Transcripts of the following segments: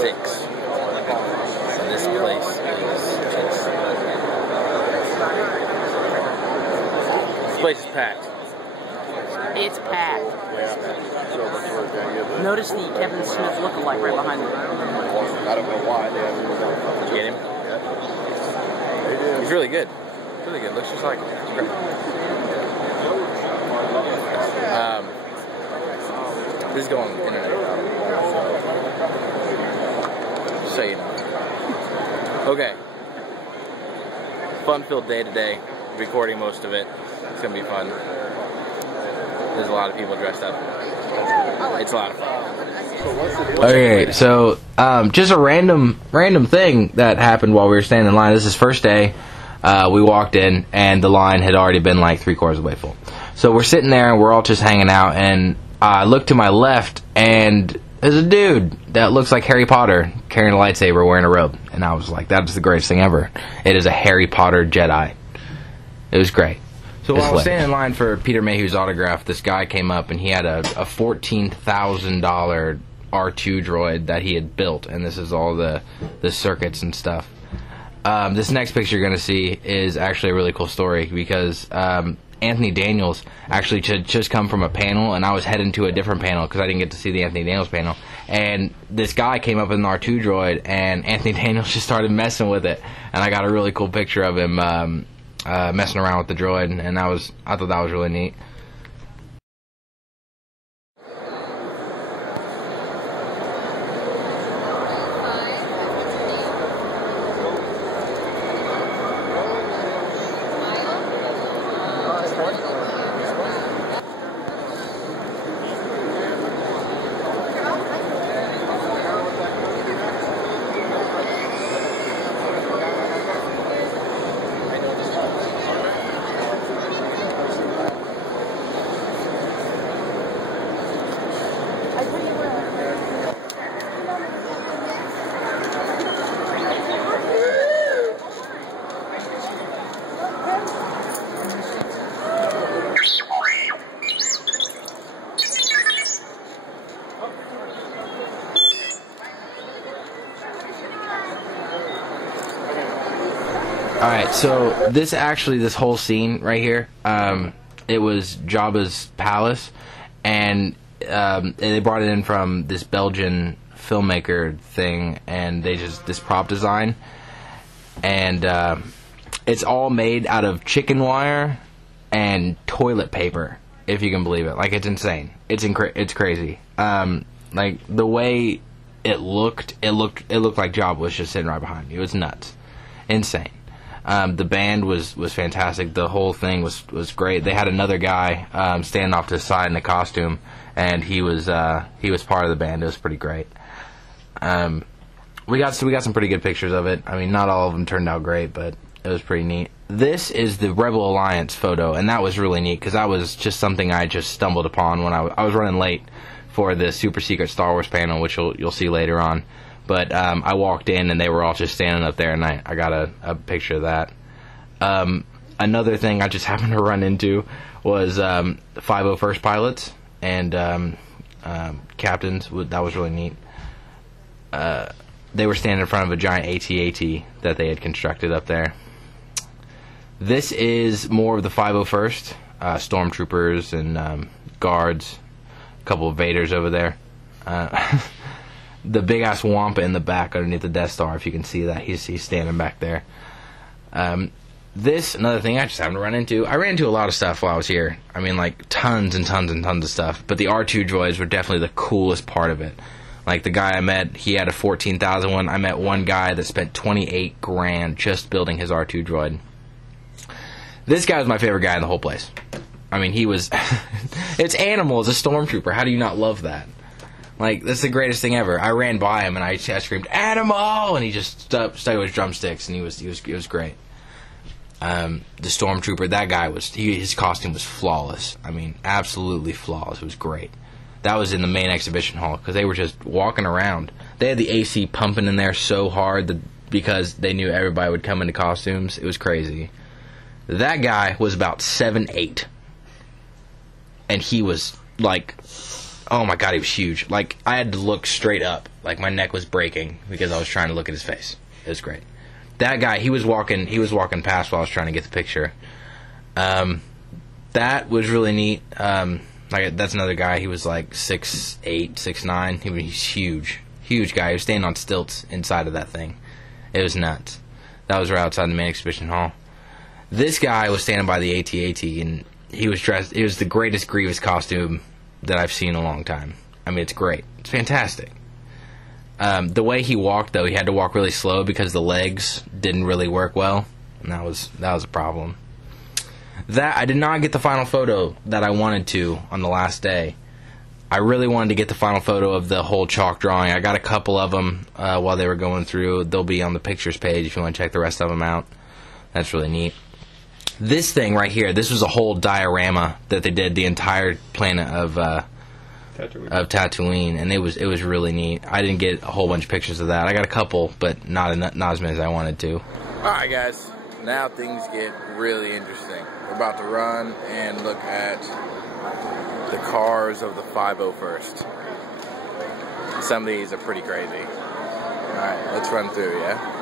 6. So this place is just... This place is packed. It's packed. Notice the Kevin Smith lookalike right behind me. I don't know why they haven't. Did you get him? Yeah. He's really good. Really good. Looks just like him. This is going on the internet. Just so you know. Okay. Fun-filled day today. Recording most of it. It's gonna be fun. There's a lot of people dressed up. It's a lot of fun. Okay, so just a random thing that happened while we were standing in line. This is first day. We walked in and the line had already been like 3/4 of the way full. So we're sitting there and we're all just hanging out, and I look to my left and there's a dude that looks like Harry Potter carrying a lightsaber wearing a robe, and I was like, that is the greatest thing ever. It is a Harry Potter Jedi. It was great. So while I was standing in line for Peter Mayhew's autograph, this guy came up and he had a $14,000 R2 droid that he had built, and this is all the circuits and stuff. This next picture you're going to see is actually a really cool story, because Anthony Daniels actually just come from a panel, and I was heading to a different panel because I didn't get to see the Anthony Daniels panel, and this guy came up with an R2 droid, and Anthony Daniels just started messing with it, and I got a really cool picture of him messing around with the droid, and I thought that was really neat. Alright, so this whole scene right here, it was Jabba's palace, and they brought it in from this Belgian filmmaker thing, and this prop design, and it's all made out of chicken wire and toilet paper, if you can believe it. Like, it's insane. It's crazy. Like, the way it looked like Jabba was just sitting right behind me. It was nuts. Insane. The band was fantastic. The whole thing was great. They had another guy standing off to the side in a costume, and he was part of the band. It was pretty great. We got some pretty good pictures of it. I mean, not all of them turned out great, but it was pretty neat. This is the Rebel Alliance photo, and that was really neat because that was just something I just stumbled upon when I was running late for the super secret Star Wars panel, which you'll see later on. But I walked in and they were all just standing up there, and I got a picture of that. Another thing I just happened to run into was the 501st pilots and captains. That was really neat. They were standing in front of a giant AT-AT that they had constructed up there. This is more of the 501st, stormtroopers and guards, a couple of Vaders over there. The big-ass Wampa in the back underneath the Death Star, if you can see that. He's standing back there. Another thing I just happened to run into. I ran into a lot of stuff while I was here. I mean, like, tons and tons and tons of stuff. But the R2 droids were definitely the coolest part of it. Like, the guy I met, he had a 14,000 one. I met one guy that spent 28 grand just building his R2 droid. This guy was my favorite guy in the whole place. I mean, he was... It's Animal as a stormtrooper. How do you not love that? Like, that's the greatest thing ever. I ran by him and I screamed, "Animal!" And he just stuck with his drumsticks, and he was great. The stormtrooper, that guy his costume was flawless. I mean, absolutely flawless. It was great. That was in the main exhibition hall because they were just walking around. They had the AC pumping in there so hard because they knew everybody would come into costumes. It was crazy. That guy was about 7'8", and he was like Oh my god, he was huge. Like, I had to look straight up. Like, my neck was breaking because I was trying to look at his face. It was great. That guy, he was walking past while I was trying to get the picture. That was really neat. Like, that's another guy. He was like 6'8", 6'9". He was huge. Huge guy. He was standing on stilts inside of that thing. It was nuts. That was right outside the main exhibition hall. This guy was standing by the AT-AT, and he was dressed. It was the greatest Grievous costume that I've seen in a long time. I mean, it's great. It's fantastic. The way he walked, though, he had to walk really slow because the legs didn't really work well, and that was a problem. I did not get the final photo that I wanted to on the last day. I really wanted to get the final photo of the whole chalk drawing. I got a couple of them while they were going through. They'll be on the pictures page if you want to check the rest of them out. That's really neat. This thing right here, this was a whole diorama that they did the entire planet of Tatooine, and it was really neat. I didn't get a whole bunch of pictures of that. I got a couple, but not as many as I wanted to. Alright guys, now things get really interesting. We're about to run and look at the cars of the 501st. Some of these are pretty crazy. Alright, let's run through, yeah?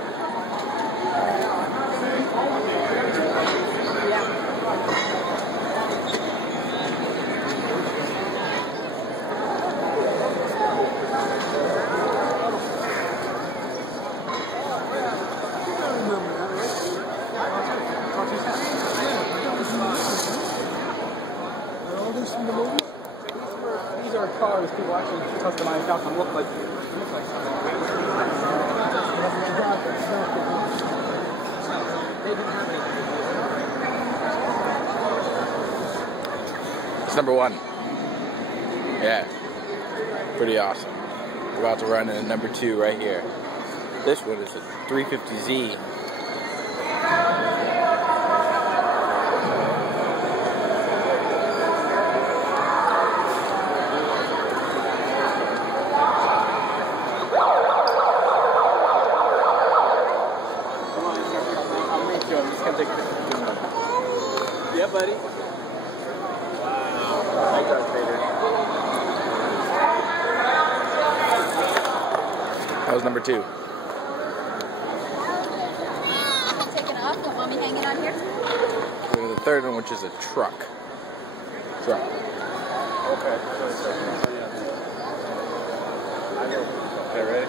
These are cars people actually customized out to look like something. It's number 1. Yeah. Pretty awesome. We're about to run in number 2 right here. This one is a 350Z. Yeah, buddy. Wow. That was number 2. Taking off. Don't want me hanging on here. Look at the third one, which is a truck. Okay. Okay, ready?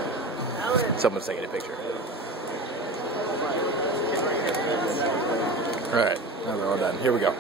Someone's taking a picture. Alright, now we're all done. Here we go.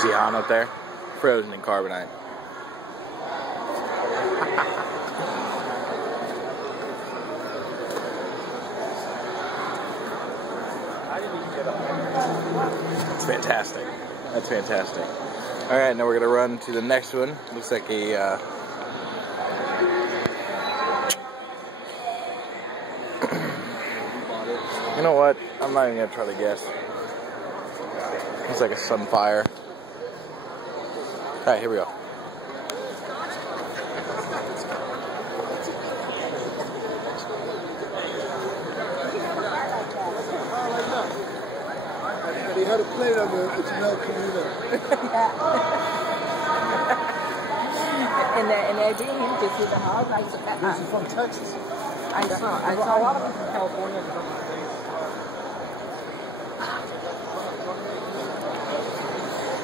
See Han up there? Frozen in carbonite. That's fantastic. That's fantastic. Alright, now we're going to run to the next one. Looks like a... You know what? I'm not even going to try to guess. Looks like a Sunfire. Alright, here we go. They had a plate on there, it's milk community. And they're being into the house. This is from Texas. I saw a lot of them from California.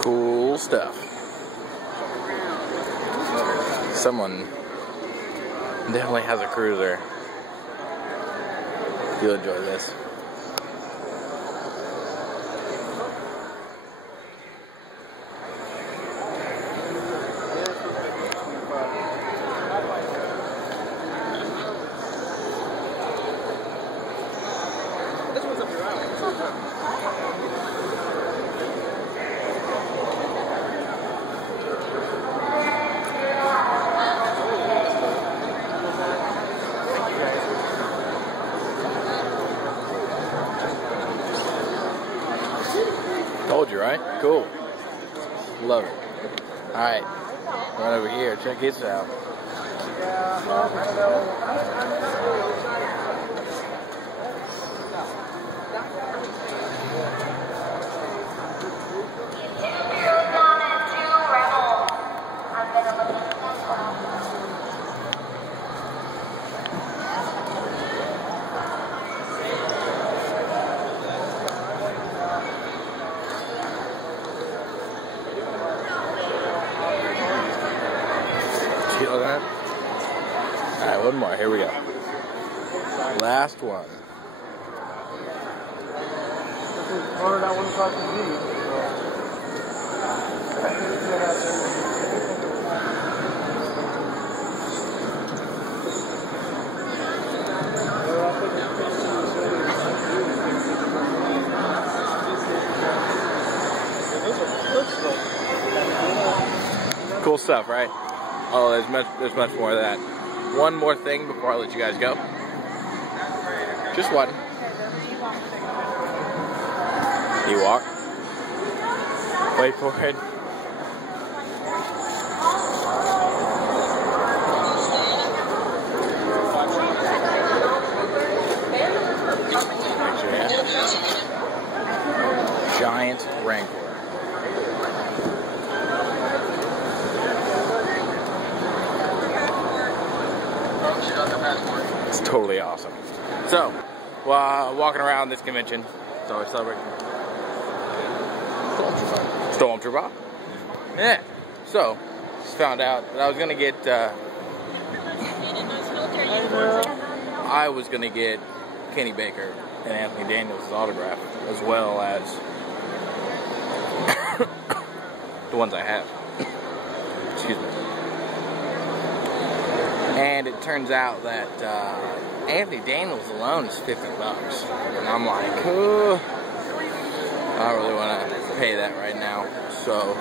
Cool stuff. Someone definitely has a cruiser. You'll enjoy this. you, right? Cool. Love it. Alright. Right over here. Check this out. Feel that? Alright, one more. Here we go. Last one. That one across the knee. Cool stuff, right? Oh, there's much more of that. One more thing before I let you guys go. Just one. You walk. Wait for it. Giant Wrangler. It's totally awesome. So, while walking around this convention, so we're celebrating Stormtrooper. Yeah. So, just found out that I was gonna get Kenny Baker and Anthony Daniels' autograph, as well as the ones I have. Excuse me. And it turns out that Anthony Daniels alone is $50. And I'm like, oh, I don't really want to pay that right now. So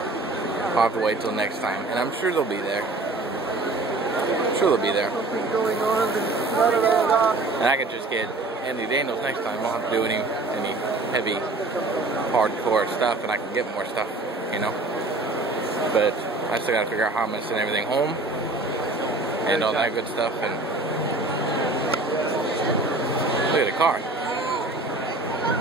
I'll have to wait till next time. And I'm sure they'll be there. And I could just get Anthony Daniels next time. I won't have to do any heavy, hardcore stuff, and I can get more stuff, you know. But I still got to figure out how I'm going to send everything home and all that good stuff. And look at the car.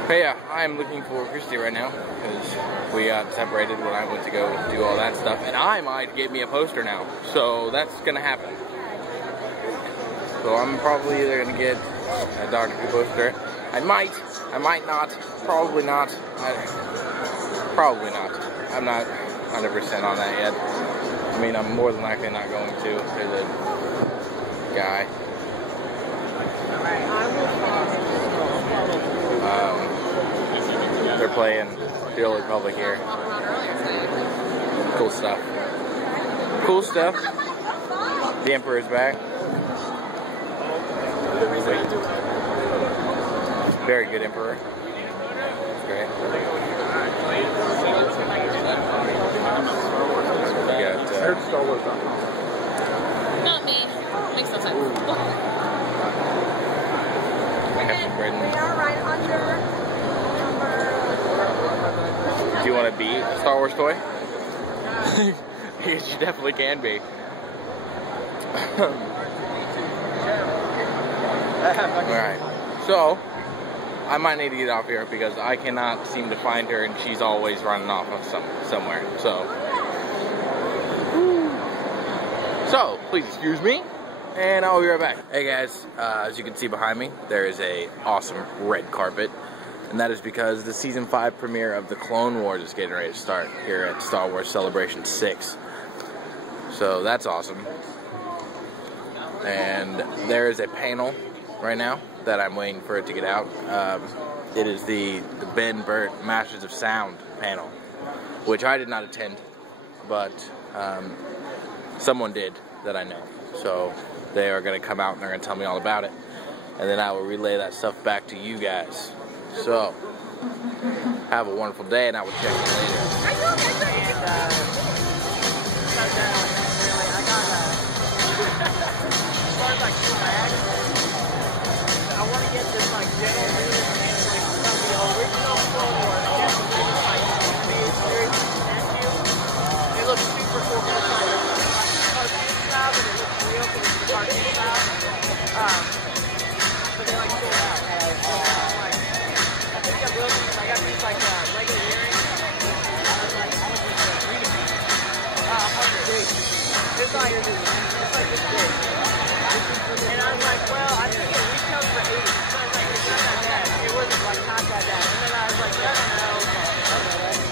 But yeah, I'm looking for Christy right now because we got separated when I went to go do all that stuff, and I might get me a poster now. So that's going to happen. So I'm probably either going to get a Dr. Who poster. I might not, probably not. Probably not. I'm not 100% on that yet. I mean, I'm more than likely not going to. There's a guy. They're playing the Old Republic here. Cool stuff. Cool stuff. The Emperor's back. Very good Emperor. It's great. We got Not me. Makes no sense. Captain Britain. They are right under Do you want to be a Star Wars toy? Yes, you definitely can be. Alright, so I might need to get off here because I cannot seem to find her and she's always running off of somewhere. So please excuse me and I'll be right back. Hey guys, as you can see behind me, there is a awesome red carpet. And that is because the Season 5 premiere of the Clone Wars is getting ready to start here at Star Wars Celebration 6. So that's awesome. And there is a panel right now that I'm waiting for it to get out. It is the Ben Burt Masters of Sound panel, which I did not attend, but someone did that I know. So they are going to come out and they're going to tell me all about it. And then I will relay that stuff back to you guys. So, have a wonderful day, and I will check you later. I want to get this like general news and like some of the original Clone Wars, get some like like this big. And I was like, well, I think it retails for 80. So I was like, it's not that bad. It wasn't like not that bad. And then I was like, I don't know.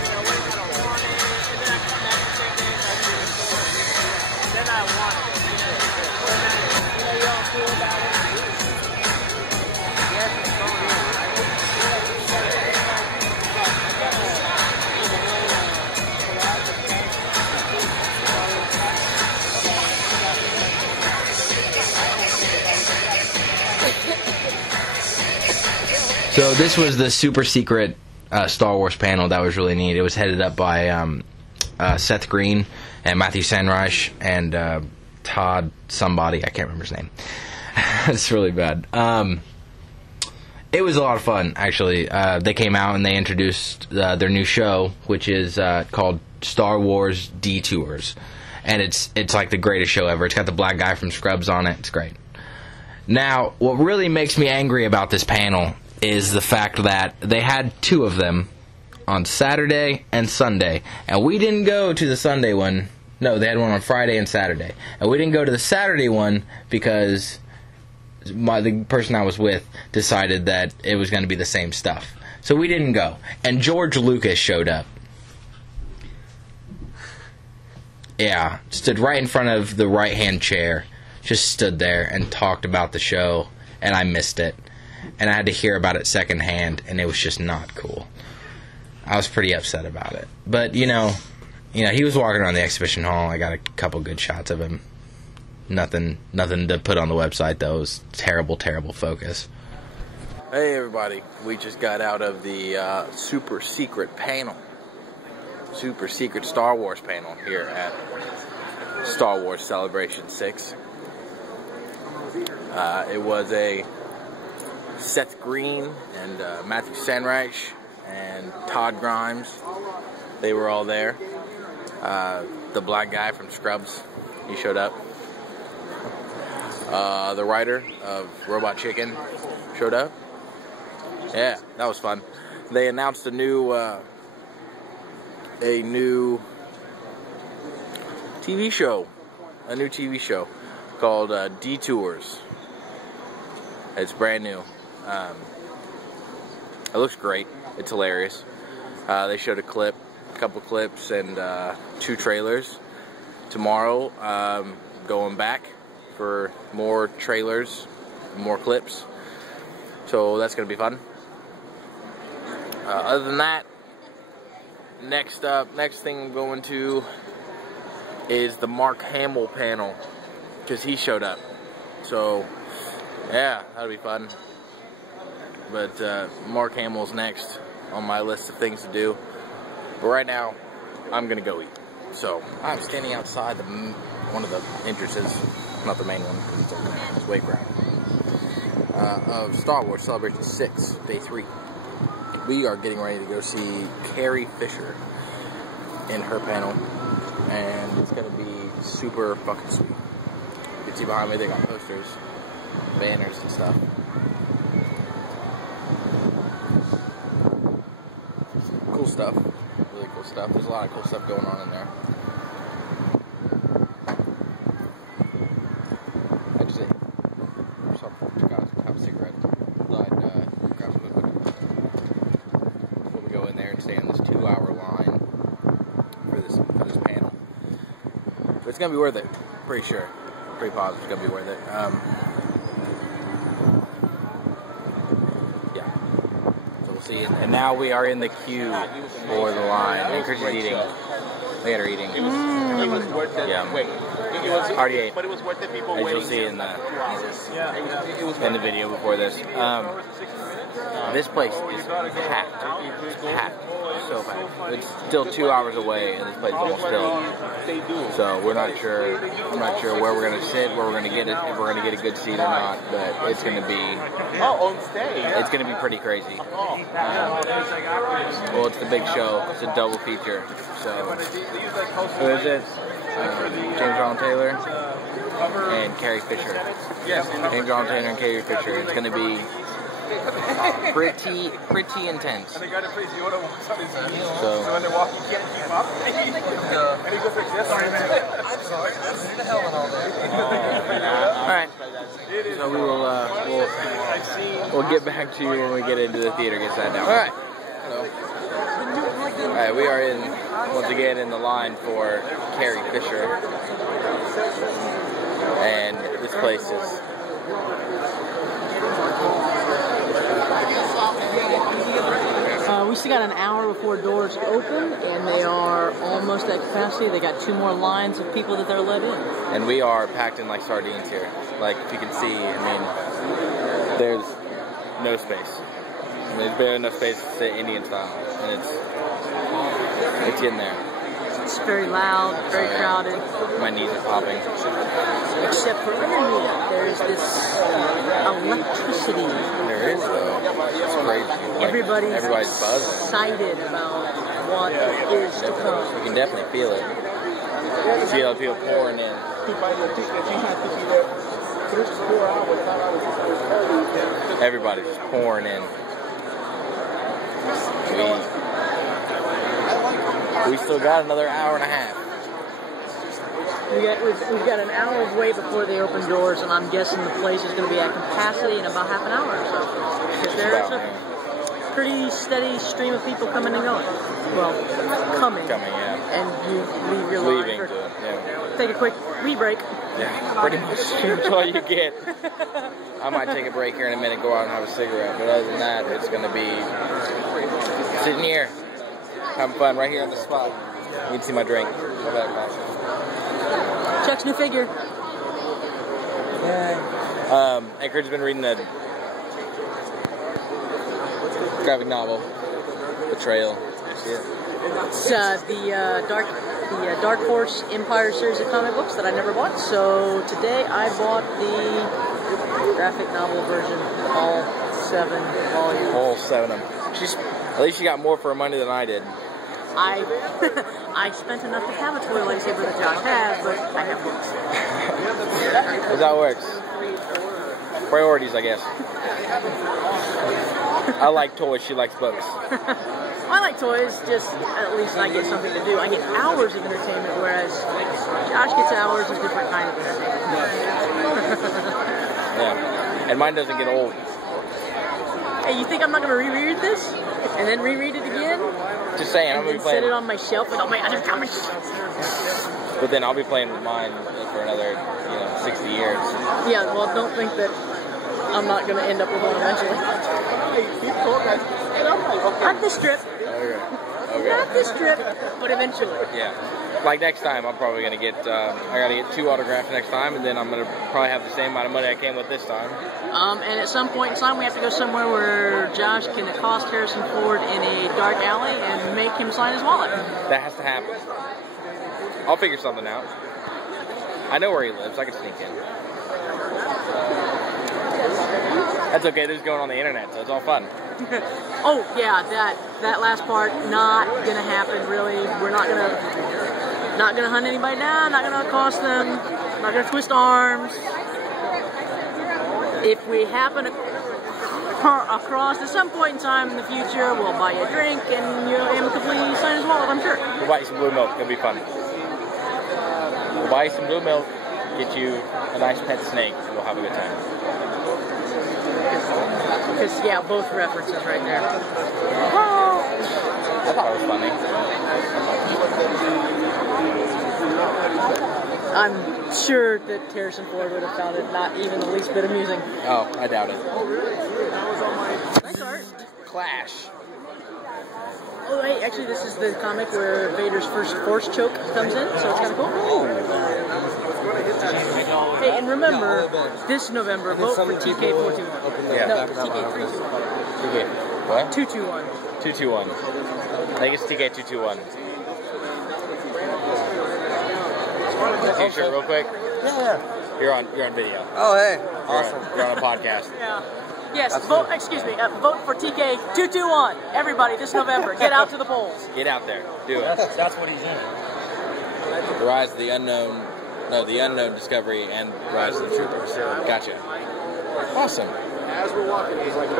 You know, what if I don't want it? And then I come back the same day and I see it. And then I wanted it. You know, you all feel about it. Yes, it's going in. So this was the super secret Star Wars panel that was really neat. It was headed up by Seth Green and Matthew Sanreich and Todd somebody. I can't remember his name. It's really bad. It was a lot of fun, actually. They came out and they introduced their new show, which is called Star Wars Detours. And it's like the greatest show ever. It's got the black guy from Scrubs on it. It's great. Now, what really makes me angry about this panel is the fact that they had two of them on Saturday and Sunday, and we didn't go to the Sunday one. No, they had one on Friday and Saturday, and we didn't go to the Saturday one because the person I was with decided that it was going to be the same stuff, so we didn't go. And George Lucas showed up. Yeah, stood right in front of the right-hand chair, just stood there and talked about the show, and I missed it. And I had to hear about it secondhand, and it was just not cool. I was pretty upset about it. But, you know, he was walking around the exhibition hall. I got a couple good shots of him. Nothing to put on the website, though. It was terrible, terrible focus. Hey, everybody. We just got out of the super secret panel. Super secret Star Wars panel here at Star Wars Celebration 6. It was a Seth Green and Matthew Sanreich and Todd Grimes. They were all there. The black guy from Scrubs, he showed up. The writer of Robot Chicken showed up. Yeah, that was fun. They announced a new TV show. A new TV show called Detours. It's brand new. It looks great. It's hilarious. They showed a couple clips, and 2 trailers. Tomorrow, going back for more trailers, more clips. So that's going to be fun. Other than that, next thing I'm going to is the Mark Hamill panel, because he showed up. So yeah, that'll be fun. But Mark Hamill's next on my list of things to do. But right now, I'm gonna go eat. So I'm standing outside one of the entrances, not the main one, because it's open. It's way crowded. Of Star Wars Celebration 6, Day 3. We are getting ready to go see Carrie Fisher in her panel, and it's gonna be super fucking sweet. You can see behind me they got posters, banners and stuff. Cool stuff, really cool stuff. There's a lot of cool stuff going on in there. I just have a cigarette. I'd grab some quick before we go in there and stay on this 2-hour line for this panel. But it's gonna be worth it, pretty sure. Pretty positive it's gonna be worth it. And now we are in the queue for the line. And Chris is eating. Look at her eating. It was worth it. Yeah. Wait. Already ate. But it was worth it. People As waiting. you'll see in the video before this. This place is packed. It's packed. So packed. It's still 2 hours away, and this place is almost filled. So we're not sure. I'm not sure where we're gonna sit, where we're gonna get it, if we're gonna get a good seat or not. But it's gonna be. On stage. It's gonna be pretty crazy. Well, it's the big show. It's a double feature. So who is it? James Ron Taylor and Carrie Fisher. James Ron Taylor and Carrie Fisher. It's gonna be pretty intense. So Alright. So we will, we'll get back to you when we get into the theater, get sat down. Alright. Alright, we are once again in the line for Carrie Fisher. And this place is... We still got an hour before doors open, and they are almost at capacity. They got 2 more lines of people that they're let in. And we are packed in like sardines here. Like, if you can see, I mean, there's no space. I mean, there's barely enough space to sit Indian style. And it's getting there. It's very loud, very crowded. My knees are popping. Except for underneath, there's this electricity. There is, though. It's crazy. Like, everybody's buzzing. Excited about what is to come. You can definitely feel it. See how people pouring in. Everybody's just pouring in. We still got another hour and a half. We've got an hour of wait before they open doors, and I'm guessing the place is going to be at capacity in about half an hour or so. Because there's a pretty steady stream of people coming and going. Well, coming. Yeah. And you leave your line. Leaving to, yeah. Take a quick re-break. Yeah, pretty much. That's all you get. I might take a break here in a minute, go out and have a cigarette. But other than that, it's going to be sitting here, having fun right here on the spot. You can see my drink. My backpack. Chuck's new figure. Yeah. Anchorage's been reading a graphic novel, Betrayal. It's the Dark Horse Empire series of comic books that I never bought. So today I bought the graphic novel version, all 7 volumes. All 7 of them. At least she got more for her money than I did. I spent enough to have a toy lightsaber that Josh has, but I have books. That's how it works. Priorities, I guess. I like toys, she likes books. I like toys, just at least I get something to do. I get hours of entertainment, whereas Josh gets hours of different kind of entertainment. Yeah, and mine doesn't get old. Hey, you think I'm not going to reread this? And then reread it again? Just saying, I'm going to be playing... set it on my shelf with all my other comics. But then I'll be playing with mine for another, 60 years. Yeah, well, don't think that I'm not going to end up with one eventually. Not this trip. Okay. Not this trip, but eventually. Yeah. Like next time, I'm probably going to get, I got to get 2 autographs next time, and then I'm going to probably have the same amount of money I came with this time. And at some point in time, we have to go somewhere where Josh can accost Harrison Ford in a dark alley and make him sign his wallet. That has to happen. I'll figure something out. I know where he lives. I can sneak in. That's okay. This is going on the internet, so it's all fun. Oh, yeah, that last part, not going to happen, really. We're not going to hunt anybody down, not going to accost them, not going to twist arms. If we happen to across at some point in time in the future, we'll buy you a drink and you'll amicably sign his wallet, I'm sure. We'll buy you some blue milk. It'll be fun. We'll buy you some blue milk, get you a nice pet snake, and we'll have a good time. Because, yeah, both references right there. That part was funny. I'm sure that Harrison Ford would have found it not even the least bit amusing. Oh, I doubt it. Oh, really? Thanks, Art. Clash. Oh, hey, actually, this is the comic where Vader's first force choke comes in, so it's kind of cool. Hey, and remember, this November, vote for TK221. Yeah. No, TK321. TK. What? 221. 221. I think it's TK221. T-shirt real quick. Yeah. You're on video. Oh, hey. Awesome. You're on a podcast. Yeah. Yes, vote for TK221. Everybody, this November, get out to the polls. Get out there. Do it. That's what he's in. The Rise of the Unknown. No, the Unknown Discovery and Rise of the Troopers. Gotcha. Awesome. As we're walking, he's like,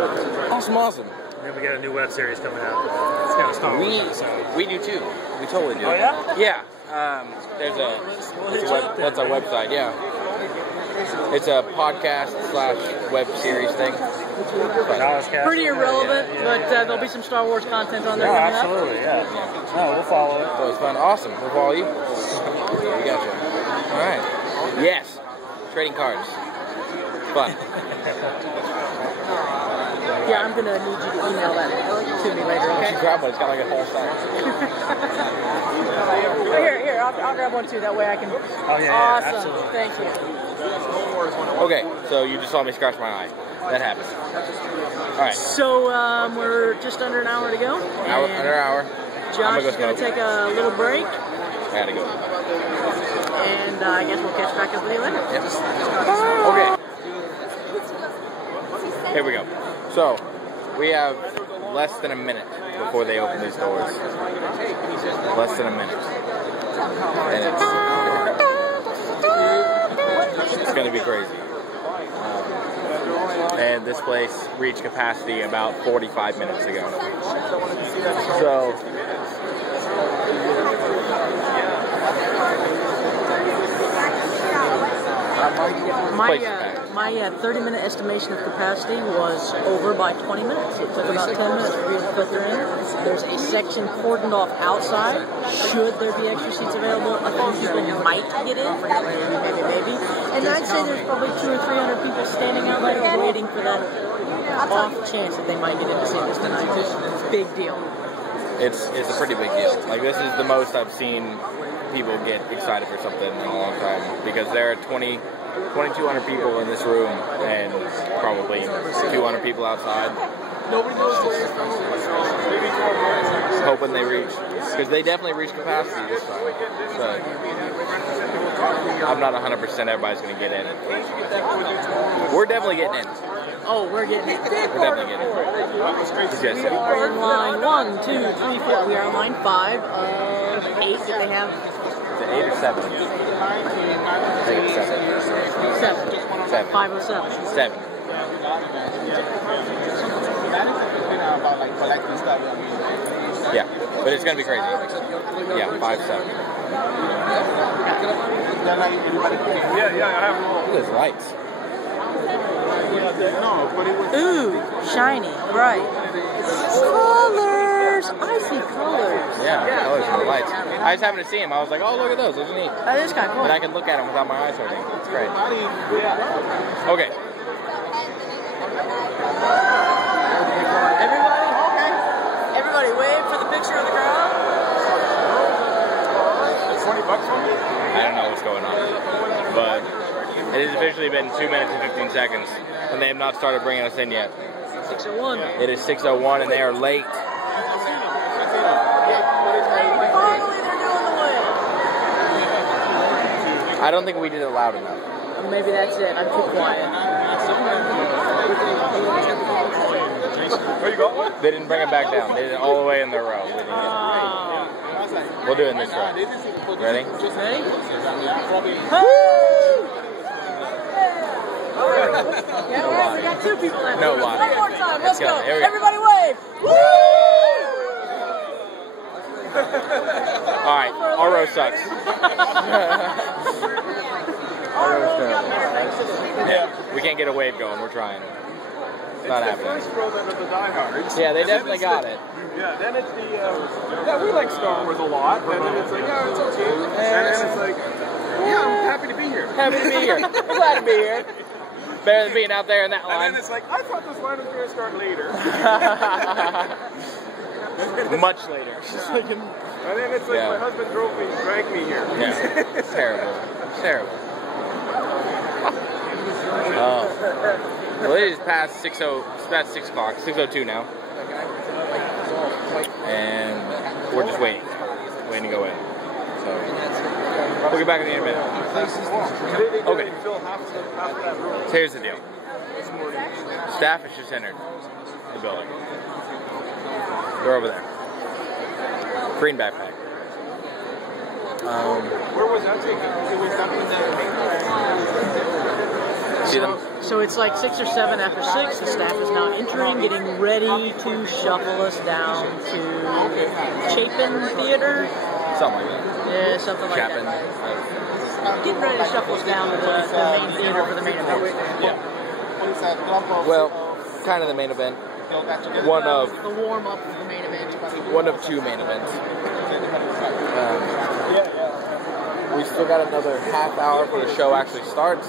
Awesome. And then we got a new web series coming out. It's kind of Star Wars. We do too. We totally do. Oh, yeah? Yeah. There's that's a website, yeah. It's a podcast / web series thing. Pretty irrelevant, but there'll be some Star Wars content on there. No, coming up. absolutely, yeah. No, we'll follow it. So it's fun. Awesome. We'll follow you. We got you. All right. Yes. Trading cards. Fun. Yeah, I'm gonna need you to email that to me later, okay? Grab one. It's got like a whole side. Here, I'll grab one too. That way I can. Oh, yeah, Awesome. absolutely. Thank you. Okay. So you just saw me scratch my eye. That happened. All right. So we're just under an hour to go. Under an hour. Josh is gonna take a little break, I gotta go. and I guess we'll catch back up with you later. Yes. Okay. Here we go. So, we have less than a minute before they open these doors. Less than a minute. And it's going to be crazy. And this place reached capacity about 45 minutes ago. So, my 30-minute estimation of capacity was over by 20 minutes. It took about 10 minutes for you to filter in. There's a section cordoned off outside. Should there be extra seats available, a few people might get in. Maybe. And I'd say there's probably 200 or 300 people standing out there waiting for that off chance that they might get in to see this tonight. It's a big deal. it's a pretty big deal. Like, this is the most I've seen people get excited for something in a long time, because there are 2,200 people in this room and probably 200 people outside. Hoping they reach, because they definitely reached capacity this time. But I'm not 100% everybody's going to get in. We're definitely getting in. Oh, we're getting it. We're definitely getting in. Yes, We are in line 1, 2, 3, 4. We are in line 5 of 8 that they have. Is it 8 or 7? I think it's 7. 7. 507. 7. Yeah, but it's gonna be crazy. Yeah, 5-7. Yeah, I have Look at those lights. Ooh, shiny, bright. Colors! I see colors. Yeah, colors and the lights. I just happened to see them. I was like, oh, look at those. Those are neat. That is kind of cool. But I can look at them without my eyes hurting. It's great. Okay. Everybody wave for the picture of the crowd. $20 from me? I don't know what's going on, but it has officially been 2 minutes and 15 seconds, and they have not started bringing us in yet. 601. It is 6:01, and they are late. Finally, they're doing the wave. I don't think we did it loud enough. Maybe that's it. I'm too quiet. Oh, you got one? They didn't bring it back down. They did it all the way in their row. They didn't get it. We'll do it in this row. Ready? Ready? Yeah, we got 2 people left. No water. One more time. Let's go. Here we go. Everybody wave. Woo! All right. Our row sucks. Yeah, we can't get a wave going. We're trying. It's not happening. First row then of the diehards. Yeah, they And then definitely it's got the- it. Yeah, then it's the, yeah, we like Star Wars a lot, and then it's like, yeah, it's okay. And then it's like, yeah, I'm happy to be here. Happy to be here. Glad to be here. Better than being out there in that And line. then it's like, I thought this line was going to start later. Much later. And then it's like, Yeah. my husband dragged me here. Yeah. It's terrible. It's terrible. Well, it is past 6 o'clock, 6:02 now. And we're just waiting to go in. So, we'll get back at the end of a minute. Okay. So here's the deal. Staff has just entered the building. They're over there. Green backpack. Where was that taken? It was up in the... See them? So it's like 6 or 7 after 6. The staff is now entering, getting ready to shuffle us down to Chapin Theater. Something like that. Yeah, something like Chapin. that. Getting ready to shuffle us down to the main theater for the main event. Yeah. Well, kind of the main event. One of the warm up of the main event. one of two main events. We still got another half hour before the show actually starts,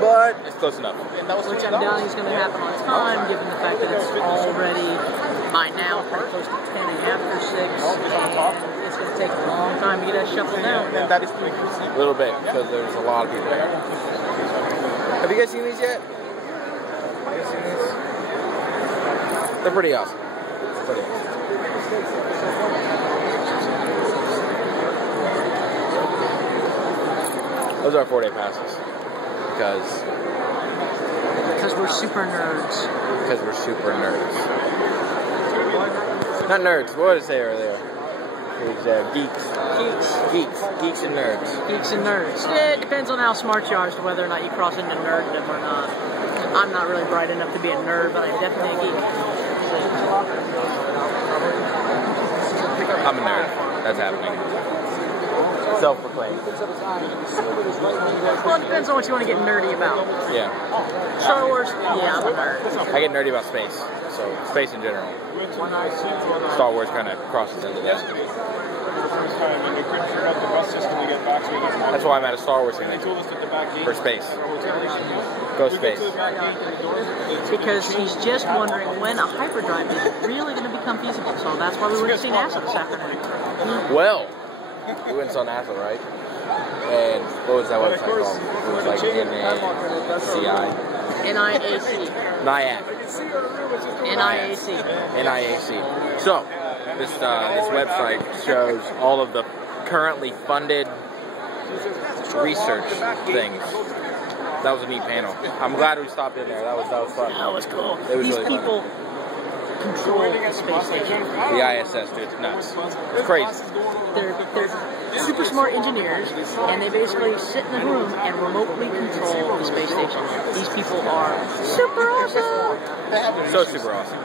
but it's close enough. Which I'm doubting is going to happen on time, given the fact that it's already, by now, pretty close to 10 after 6, and it's going to take a long time to get us shuffled down. A little bit, because there's a lot of people there. Have you guys seen these yet? Have you seen these? They're pretty awesome. Pretty awesome. Those are 4-day passes. Because we're super nerds. Because we're super nerds. Not nerds, what did I say earlier? Geeks. Geeks and nerds. Geeks and nerds. Yeah, it depends on how smart you are as to whether or not you cross into nerddom or not. I'm not really bright enough to be a nerd, but I'm definitely a geek. I'm a nerd. That's happening. Self-proclaimed. Well, it depends on what you want to get nerdy about. Yeah. Star Wars, yeah, I'm a nerd. I get nerdy about space. So, space in general. Star Wars kind of crosses into that. That's why I'm at a Star Wars thing for space. Go space. Because he's just wondering when a hyperdrive is really going to become feasible. So that's why we went to see NASA this afternoon. Well, we went and saw NASA, right? And what was that website called? It was like NACI. NIAC. NIAC. NIAC. NIAC. So, this website shows all of the currently funded research things. That was a neat panel. I'm glad we stopped in there. That was fun. That was cool. It was These really people fun. control the space station. The ISS, dude, it's nuts. It's crazy. They're super smart engineers, and they basically sit in a room and remotely control the space station. These people are super awesome. So super awesome.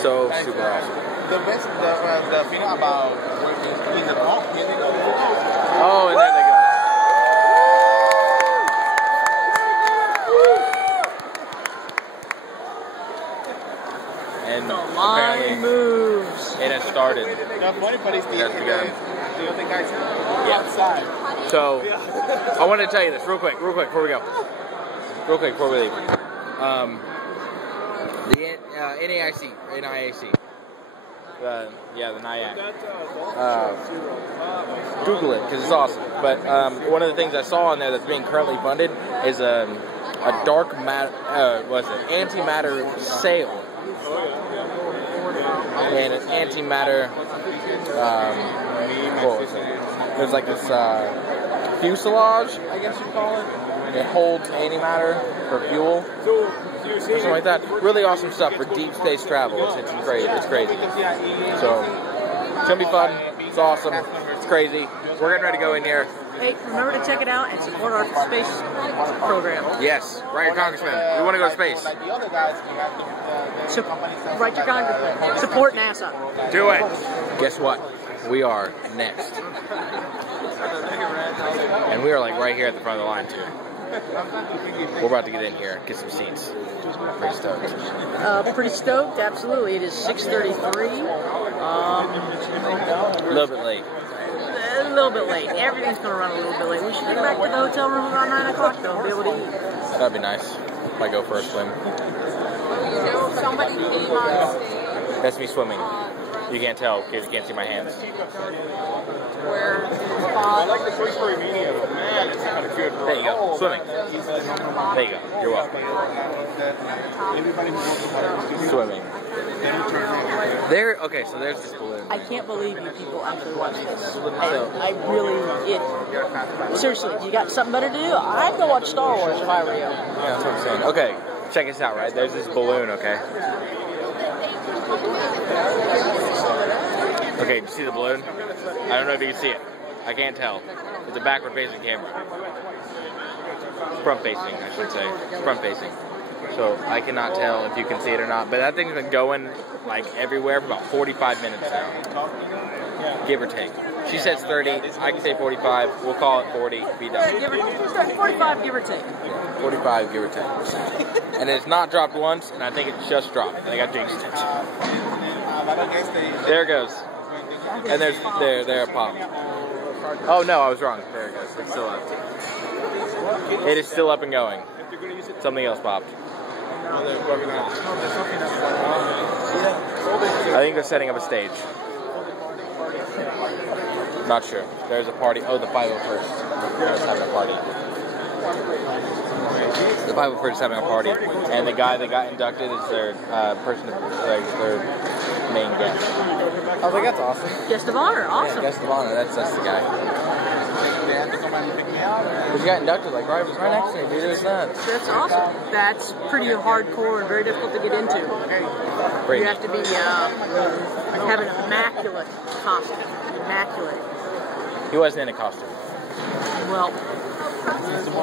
So super awesome. The thing about in the box, Oh, and there they go. And The apparently line moves. it has started. the funny part is It has begun. the other guys Yeah. outside. So, I wanted to tell you this real quick before we go. Real quick before we leave. The NIAC. The NIAC. Google it, because it's awesome. But one of the things I saw on there that's being currently funded is a dark matter, antimatter sail. And an antimatter, what was it? There's like this fuselage, I guess you'd call it. It holds antimatter for fuel, or something like that. Really awesome stuff for deep space travel. It's crazy. It's crazy. So it's gonna be fun. It's awesome. It's crazy. We're getting ready to go in here. Hey, remember to check it out and support our space program. Yes, write your congressman. We want to go to space. Like the other guys, we have Write your congressman. Support NASA. Do it. Guess what? We are next. And we are like right here at the front of the line too. We're about to get in here, get some seats. Pretty stoked. Pretty stoked, absolutely. It is 6:33. A little bit late. A little bit late. Everything's going to run a little bit late. We should get back to the hotel room around 9 o'clock, though, and be able to eat. That'd be nice. If I go for a swim. Somebody came on stage. That's me swimming. You can't tell because you can't see my hands. Where I like the Toy Story Mania, but man, it's not a good run. There you go. Swimming. There you go. You're welcome. Swimming. Okay, so there's this balloon. I can't believe you people actually watch this. I really, seriously, you got something better to do? I'd go watch Star Wars if I were you. Yeah, that's what I'm saying. Okay, check this out, right? There's this balloon, okay? Okay, do you see the balloon? I don't know if you can see it. I can't tell. It's a backward-facing camera. Front-facing, I should say. Front-facing. So I cannot tell if you can see it or not. But that thing's been going, like, everywhere for about 45 minutes now. give or take. She says 30. I can say 45. We'll call it 40. Be done. Give or 45, give or take. 45, give or take. And it's not dropped once, and I think it just dropped. I think I jinxed it. There it goes. And there it popped. Oh no, I was wrong. There it goes. It's still up. It is still up and going. Something else popped. I think they're setting up a stage. Not sure. There's a party. Oh, the 501st. They're having a party. The 501st is having a party, and the guy that got inducted is their person, like their main guest. I was like, that's awesome. Guest of honor, awesome. Yeah, guest of honor. That's the guy. But you got inducted like right next to me, dude. It was nuts. That's awesome. That's pretty hardcore and very difficult to get into. Great. You have to be have an immaculate costume. Immaculate. He wasn't in a costume. Well,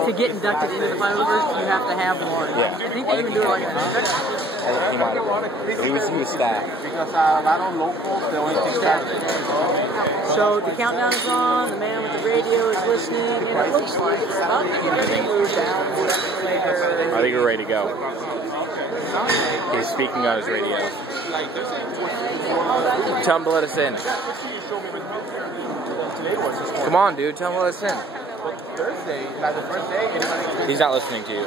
to get inducted into the 501st, you have to have one. Yeah. I think they even do it like that. He might have. He was staffed. Because a lot of locals, they only think that. So the countdown is on, the man with the radio is listening, and it looks like we're about to get ready to move down later. I think we're ready to go. He's speaking on his radio. Tell him to let us in. Come on, dude. Tell him to let us in. Thursday, like the first day, He's not listening to you.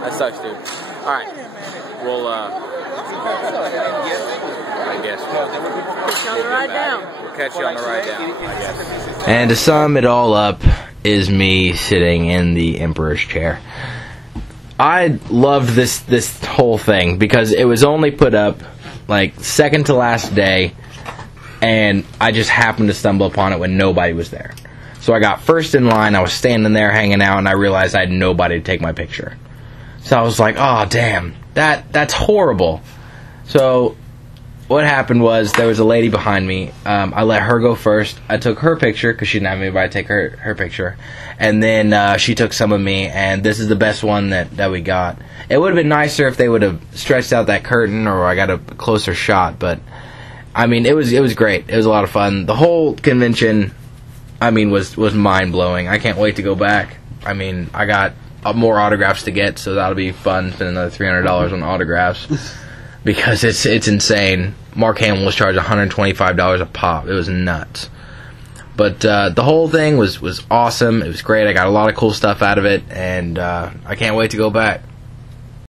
That sucks, dude. Alright. We'll, I guess. Catch you on the ride down. We'll catch you on the ride down, I guess. And to sum it all up is me sitting in the Emperor's chair. I loved this whole thing because it was only put up like second to last day, and I just happened to stumble upon it when nobody was there. So I got first in line, I was standing there hanging out, and I realized I had nobody to take my picture. So I was like, oh damn, that's horrible. So what happened was there was a lady behind me. I let her go first. I took her picture because she didn't have anybody to take her picture. And then she took some of me, and this is the best one that we got. It would have been nicer if they would have stretched out that curtain or I got a closer shot, but I mean, it was great. It was a lot of fun. The whole convention, I mean, was mind-blowing. I can't wait to go back. I mean, I got more autographs to get, so that'll be fun. Spend another $300 on autographs. Because it's insane. Mark Hamill was charged $125 a pop. It was nuts. But the whole thing was awesome. It was great. I got a lot of cool stuff out of it, and I can't wait to go back.